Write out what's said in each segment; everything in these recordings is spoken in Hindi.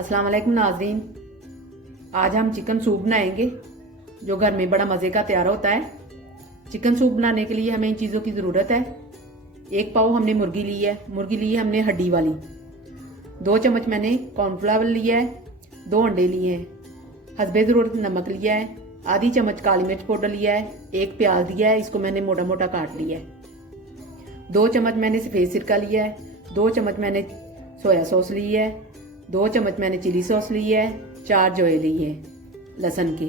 अस्सलाम वालेकुम नाज़रीन। आज हम चिकन सूप बनाएंगे जो घर में बड़ा मज़े का तैयार होता है। चिकन सूप बनाने के लिए हमें इन चीज़ों की ज़रूरत है। 1 पाव हमने मुर्गी ली है, हमने हड्डी वाली। 2 चम्मच मैंने कॉर्नफ्लावर लिया है। 2 अंडे लिए हैं। हस्बे ज़रूरत नमक लिया है। आधी चम्मच काली मिर्च पाउडर लिया है। 1 प्याज दिया है, इसको मैंने मोटा मोटा काट लिया है। 2 चम्मच मैंने सफ़ेद सिरका लिया है। 2 चम्मच मैंने सोया सॉस ली है। 2 चम्मच मैंने चिली सॉस ली है। 4 जोए लिए है लहसुन के।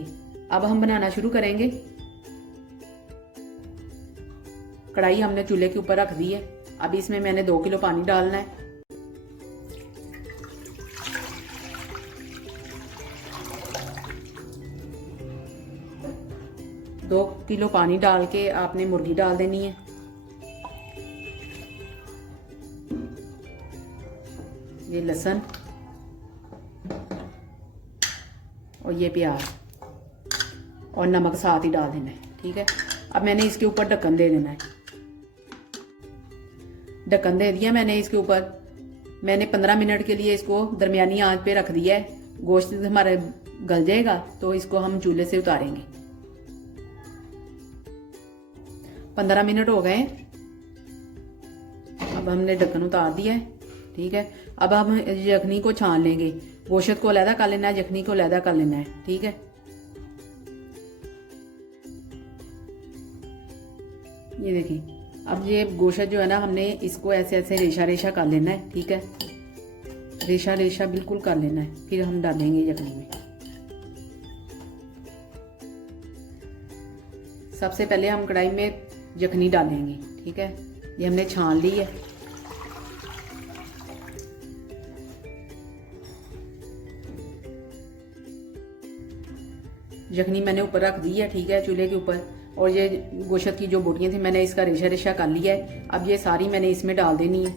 अब हम बनाना शुरू करेंगे। कढ़ाई हमने चूल्हे के ऊपर रख दी है। अब इसमें मैंने 2 किलो पानी डालना है। दो किलो पानी डाल के आपने मुर्गी डाल देनी है। ये लहसुन और ये प्याज और नमक साथ ही डाल देना है। ठीक है, अब मैंने इसके ऊपर ढक्कन दे देना है। ढक्कन दे दिया मैंने इसके ऊपर। मैंने 15 मिनट के लिए इसको दरमियानी आंच पे रख दिया है। गोश्त हमारे गल जाएगा तो इसको हम चूल्हे से उतारेंगे। 15 मिनट हो गए। अब हमने ढक्कन उतार दिया है। ठीक है, अब हम यखनी को छान लेंगे। गोश्त को अलहदा कर लेना है, यखनी को अलहदा कर लेना है। ठीक है, ये देखिए। अब ये गोश्त जो है ना, हमने इसको ऐसे ऐसे रेशा रेशा कर लेना है। ठीक है, रेशा रेशा बिल्कुल कर लेना है, फिर हम डालेंगे यखनी में। सबसे पहले हम कढ़ाई में यखनी डालेंगे। ठीक है, ये हमने छान ली है। यखनी मैंने ऊपर रख दी है। ठीक है, चूल्हे के ऊपर। और ये गोश्त की जो बोटियां थी मैंने इसका रेशा रेशा कर लिया है। अब ये सारी मैंने इसमें डाल देनी है।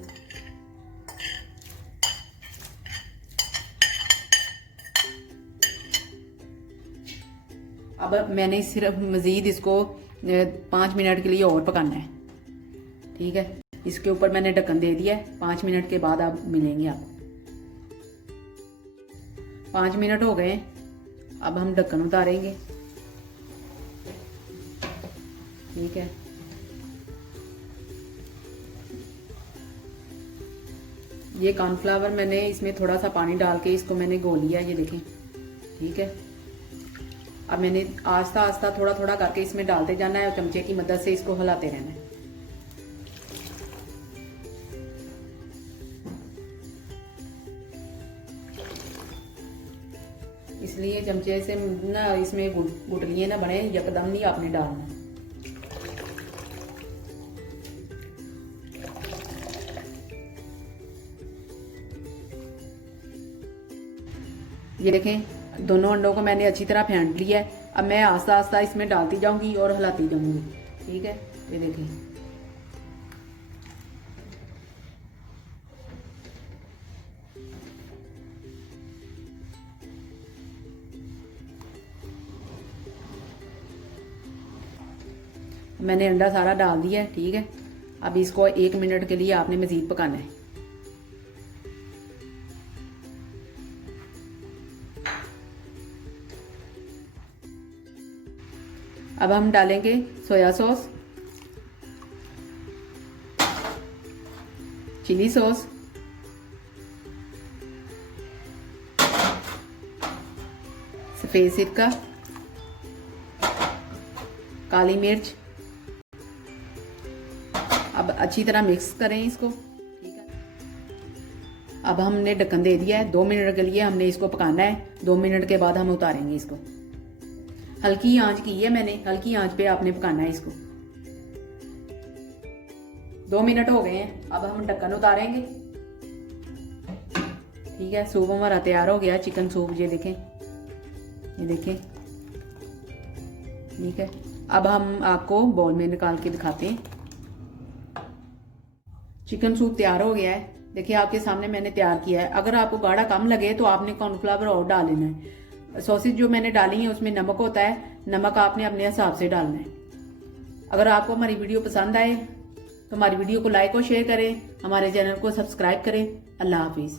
अब मैंने सिर्फ मज़ीद इसको 5 मिनट के लिए और पकाना है। ठीक है, इसके ऊपर मैंने ढक्कन दे दिया है। 5 मिनट के बाद आप मिलेंगे। आप 5 मिनट हो गए। अब हम ढक्कन उतारेंगे। ठीक है, ये कॉर्नफ्लावर मैंने इसमें थोड़ा सा पानी डाल के इसको मैंने घोल लिया, ये देखें। ठीक है, अब मैंने आस्ता आस्ता थोड़ा थोड़ा करके इसमें डालते जाना है और चमचे की मदद से इसको हिलाते रहना है। इसलिए चमचे से ना इसमें गुठलियां ना बने, यकदम नहीं आपने डालना। ये देखें, दोनों अंडों को मैंने अच्छी तरह फेंट लिया है। अब मैं आस्ता आस्ता इसमें डालती जाऊंगी और हिलाती जाऊंगी। ठीक है, ये देखें। मैंने अंडा सारा डाल दिया है। ठीक है, अब इसको 1 मिनट के लिए आपने मज़ीद पकाना है। अब हम डालेंगे सोया सॉस, चिली सॉस, सफ़ेद सिरका, काली मिर्च। अब अच्छी तरह मिक्स करें इसको। ठीक है, अब हमने ढक्कन दे दिया है। 2 मिनट के लिए हमने इसको पकाना है। 2 मिनट के बाद हम उतारेंगे इसको। हल्की आंच की है मैंने, हल्की आंच पे आपने पकाना है इसको। 2 मिनट हो गए हैं। अब हम ढक्कन उतारेंगे। ठीक है, सूप हमारा तैयार हो गया, चिकन सूप। ये देखें, ये देखें। ठीक है, अब हम आपको बाउल में निकाल के दिखाते हैं। चिकन सूप तैयार हो गया है। देखिए, आपके सामने मैंने तैयार किया है। अगर आपको गाढ़ा कम लगे तो आपने कॉर्नफ्लावर और डाल लेना है। सॉसेज जो मैंने डाली है उसमें नमक होता है, नमक आपने अपने हिसाब से डालना है। अगर आपको हमारी वीडियो पसंद आए तो हमारी वीडियो को लाइक और शेयर करें, हमारे चैनल को सब्सक्राइब करें। अल्लाह हाफिज़।